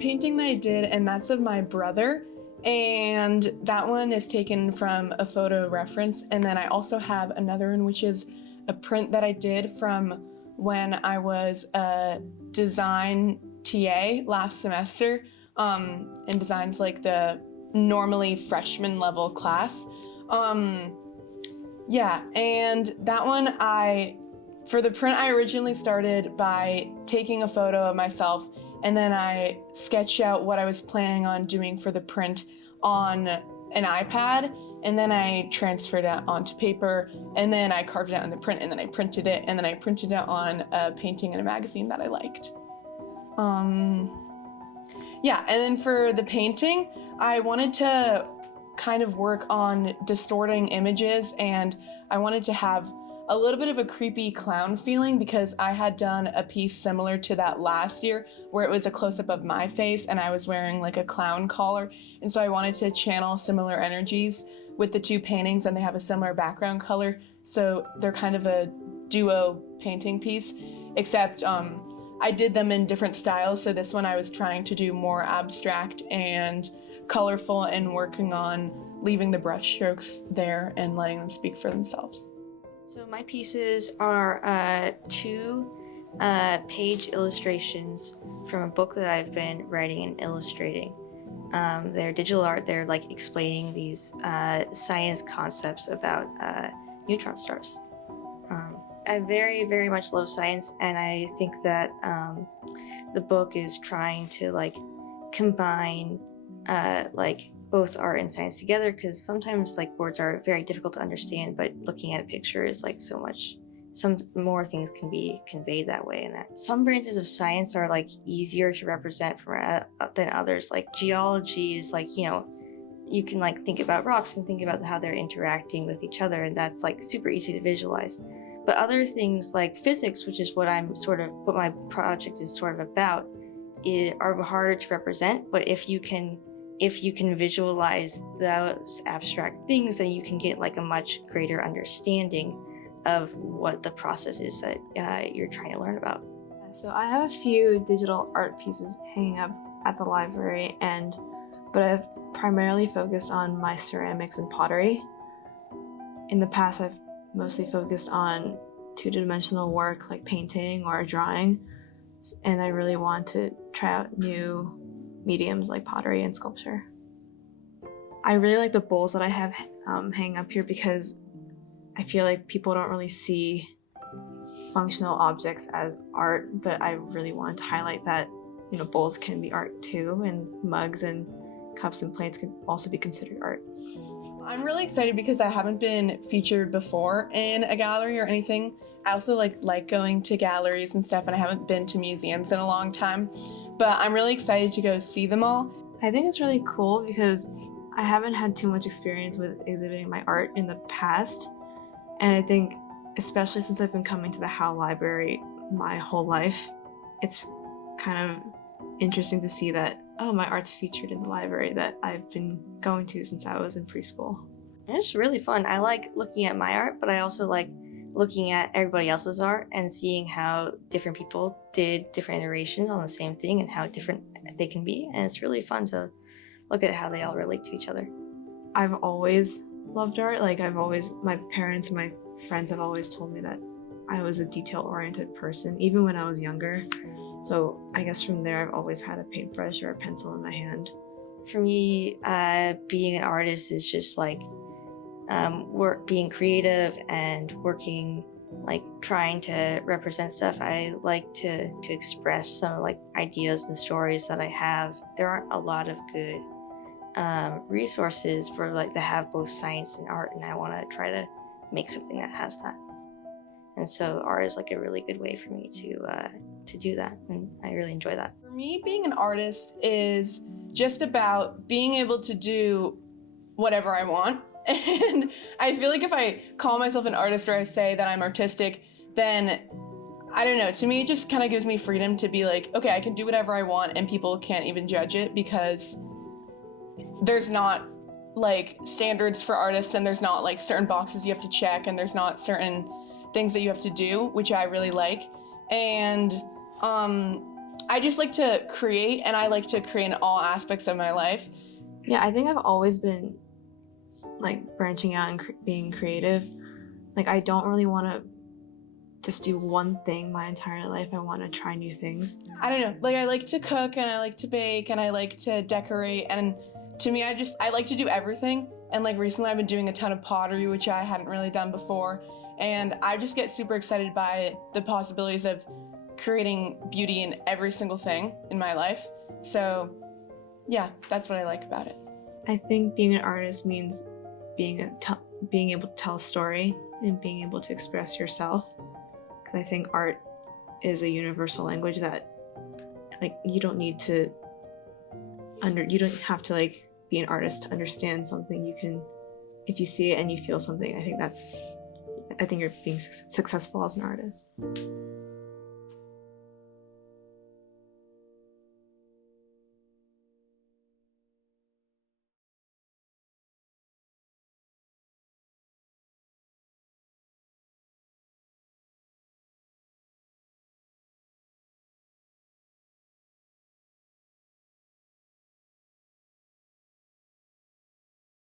painting that I did, and that's of my brother. And that one is taken from a photo reference. And then I also have another one, which is a print that I did from when I was a design TA last semester. And design's like the normally freshman level class. Yeah, and that one for the print, I originally started by taking a photo of myself, and then I sketched out what I was planning on doing for the print on an iPad, and then I transferred it onto paper, and then I carved it out in the print, and then I printed it, and then I printed it on a painting in a magazine that I liked. Yeah, and then for the painting, I wanted to kind of work on distorting images, and I wanted to have a little bit of a creepy clown feeling because I had done a piece similar to that last year where it was a close-up of my face and I was wearing like a clown collar, and so I wanted to channel similar energies with the two paintings, and they have a similar background color, so they're kind of a duo painting piece, except I did them in different styles. So this one I was trying to do more abstract and colorful and working on leaving the brush strokes there and letting them speak for themselves. So my pieces are 2-page illustrations from a book that I've been writing and illustrating. They're digital art. They're like explaining these science concepts about neutron stars. I very, very much love science, and I think that the book is trying to like combine like both art and science together, because sometimes like words are very difficult to understand, but looking at a picture is like some more things can be conveyed that way. And that some branches of science are like easier to represent than others. Like geology is like, you know, you can like think about rocks and think about how they're interacting with each other, and that's like super easy to visualize. But other things like physics, which is what my project is sort of about, are harder to represent. But if you can visualize those abstract things, then you can get like a much greater understanding of what the process is that you're trying to learn about. So I have a few digital art pieces hanging up at the library, but I've primarily focused on my ceramics and pottery. In the past, I've mostly focused on two-dimensional work like painting or drawing, and I really want to try out new mediums like pottery and sculpture. I really like the bowls that I have hanging up here because I feel like people don't really see functional objects as art, but I really want to highlight that, you know, bowls can be art too, and mugs and cups and plates can also be considered art. I'm really excited because I haven't been featured before in a gallery or anything. I also like going to galleries and stuff, and I haven't been to museums in a long time, but I'm really excited to go see them all. I think it's really cool because I haven't had too much experience with exhibiting my art in the past, and I think especially since I've been coming to the Howe Library my whole life, it's kind of interesting to see that, oh, my art's featured in the library that I've been going to since I was in preschool. And it's really fun. I like looking at my art, but I also like looking at everybody else's art and seeing how different people did different iterations on the same thing and how different they can be. And it's really fun to look at how they all relate to each other. I've always loved art. My parents and my friends have always told me that I was a detail-oriented person, even when I was younger. So I guess from there, I've always had a paintbrush or a pencil in my hand. For me, being an artist is just like being creative and working, like trying to represent stuff. I like to express some like ideas and stories that I have. There aren't a lot of good resources for like that have both science and art, and I want to try to make something that has that. And so art is like a really good way for me to do that, and I really enjoy that. For me, being an artist is just about being able to do whatever I want. And I feel like if I call myself an artist or I say that I'm artistic, then I don't know, to me it just kind of gives me freedom to be like, okay, I can do whatever I want and people can't even judge it, because there's not like standards for artists, and there's not like certain boxes you have to check, and there's not certain things that you have to do, which I really like. And I just like to create, and I like to create in all aspects of my life. Yeah, I think I've always been like branching out and being creative. Like I don't really want to just do one thing my entire life. I want to try new things. I don't know, like I like to cook and I like to bake and I like to decorate, and to me I like to do everything. And like recently I've been doing a ton of pottery, which I hadn't really done before, and I just get super excited by the possibilities of creating beauty in every single thing in my life. So yeah, that's what I like about it. I think being an artist means being able to tell a story and being able to express yourself. Because I think art is a universal language that, like, you don't have to like be an artist to understand something. You can, if you see it and you feel something, I think you're being successful as an artist.